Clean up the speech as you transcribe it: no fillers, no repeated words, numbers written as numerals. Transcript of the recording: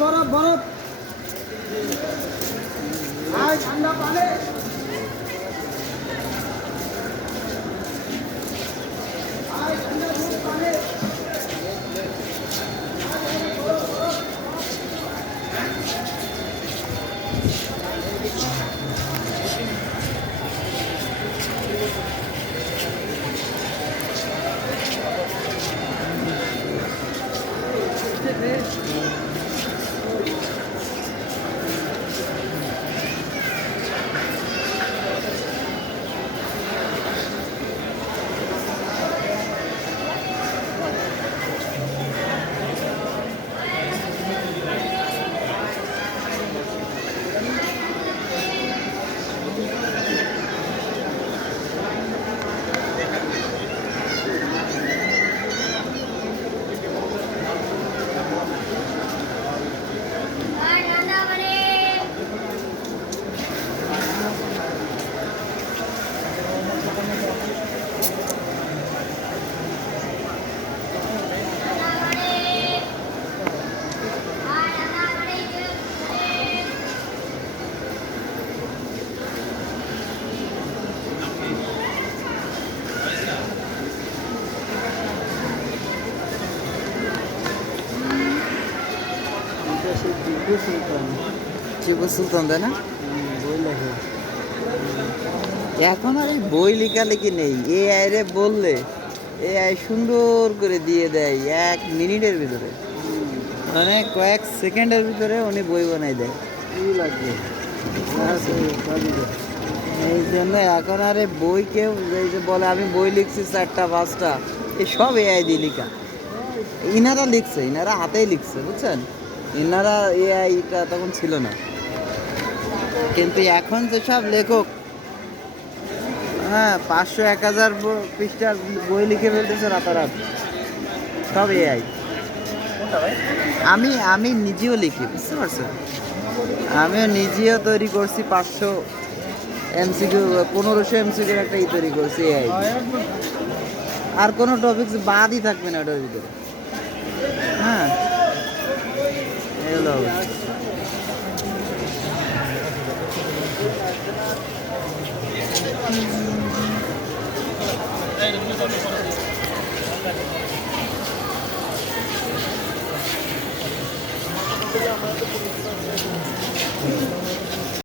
বরফ বরফ আয় ঠান্ডা পানি আয় ঠান্ডা পানি টিপু সুলতান তাই না? বই লেখে এখন আর এই বই লেখালেখি নেই। এআই রে বললে এআই সুন্দর করে দিয়ে দেয় 1 মিনিটের ভিতরে, মানে কয়েক সেকেন্ডের ভিতরে উনি বই বানাই দেয়। কি লাগবে এই জন্য এখন আর এই বই কেউ এই যে বলে আমি বই লিখছি 4টা 5টা, এই সব এআই দিয়ে লিখা। ইনারা লিখছে, ইনারা হাতেই লিখছে, বুঝছেন? ইনারা এআইটা তখন ছিল না। কিন্তু এখন যে সব লেখক 500-1000 পৃষ্ঠার বই লিখে ফেলতেছে রাতারাত, সব এআই। আমি নিজেও লিখি, বুঝতে পারছেন? আমিও নিজেও তৈরি করছি 500 এমসিকিউ 1500 এমসিকিউর একটা তৈরি করছি এআই। আর কোনো টপিকস বাদই থাকবে না ওটার ভিতরে। হ্যাঁ, এগুলো হবে।